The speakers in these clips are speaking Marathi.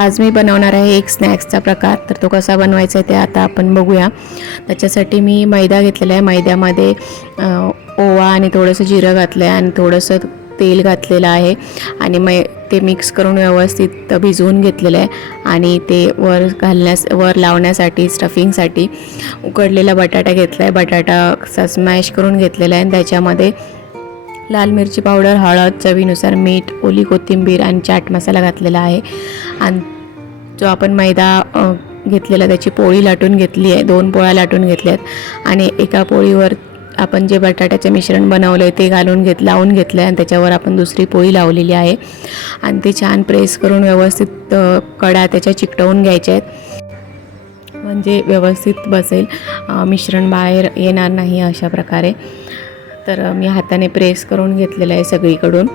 आज मी बनवणार आहे एक स्नॅक्सचा प्रकार, तर तो कसा बनवायचा आहे ते आता आपण बघूया। त्याच्यासाठी मी मैदा घेतलेला आहे। मैद्यामध्ये ओवा आणि थोडंसं जिरं घातलं आहे आणि थोडंसं तेल घातलेलं आहे आणि ते मिक्स करून व्यवस्थित भिजवून घेतलेलं आहे आणि ते वर लावण्यासाठी स्टफिंगसाठी उकडलेला बटाटा घेतला आहे। बटाटा स्मॅश करून घेतलेला आहे आणि त्याच्यामध्ये लाल मिरची पावडर, हळद, चवीनुसार मीठ, ओली कोथिंबीर आणि चाट मसाला घातलेला आहे। आणि जो आपण मैदा घेतलेला त्याची पोळी लाटून घेतली आहे। 2 पोळ्या लाटून घेतल्यात आणि एका पोळीवर आपण जे बटाट्याचे मिश्रण बनवलं आहे ते लावून घेतलं आहे आणि त्याच्यावर आपण दुसरी पोळी लावलेली आहे आणि ते छान प्रेस करून व्यवस्थित कडा त्याच्या चिकटवून घ्यायच्या आहेत, म्हणजे व्यवस्थित बसेल, मिश्रण बाहेर येणार नाही अशा प्रकारे। तर मी हाताने प्रेस करून घेतलेलं आहे सगळीकडून।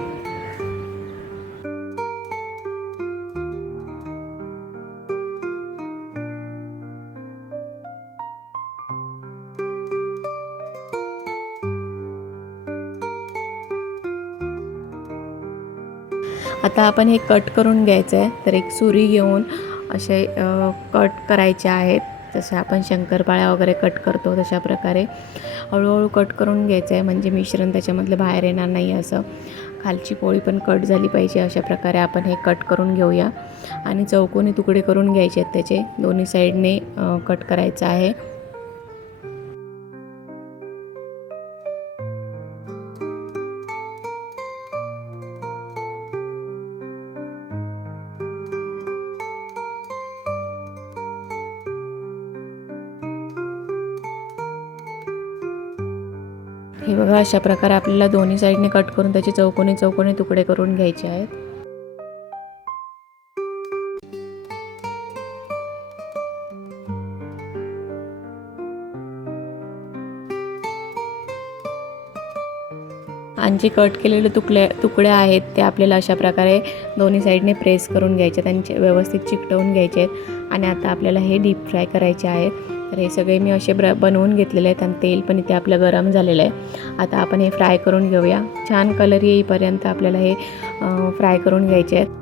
आता आपण हे कट करून घ्यायचं आहे। तर एक सुरी घेऊन असे कट करायचे आहेत, जसे आपण शंकरपाळ्या वगैरे कट करतो तशा प्रकारे हळूहळू कट करून घ्यायचं आहे, म्हणजे मिश्रण त्याच्यामधलं बाहेर येणार नाही असं। खालची पोळी पण कट झाली पाहिजे अशा प्रकारे आपण हे कट करून घेऊया आणि चौकोनी तुकडे करून घ्यायचे आहेत, त्याचे दोन्ही साईडने कट करायचं आहे। हे बघा, अशा प्रकारे आपल्याला दोन्ही साईडने कट करून त्याचे चौकोनी तुकडे करून घ्यायचे आहेत। आणि जे कट केलेले तुकडे आहेत ते आपल्याला अशा प्रकारे दोन्ही साईडने प्रेस करून घ्यायचे, त्यांचे व्यवस्थित चिकटवून घ्यायचे आहेत आणि आता आपल्याला हे डीप फ्राय करायचे आहेत। तर हे सगळे मी असे बनवून घेतलेले आहेत आणि तेल पण इथे आपलं गरम झालेलं आहे। आता आपण हे फ्राय करून घेऊया। छान कलर येईपर्यंत आपल्याला हे फ्राय करून घ्यायचे आहेत।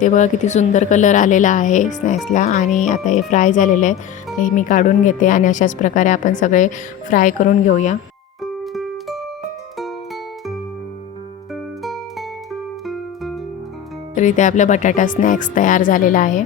ते बघा किती सुंदर कलर आलेला आहे स्नॅक्सला आणि आता हे फ्राय झालेलं आहे। तर हे मी काढून घेते आणि अशाच प्रकारे आपण सगळे फ्राय करून घेऊया। तर इथे आपला बटाटा स्नॅक्स तयार झालेला आहे।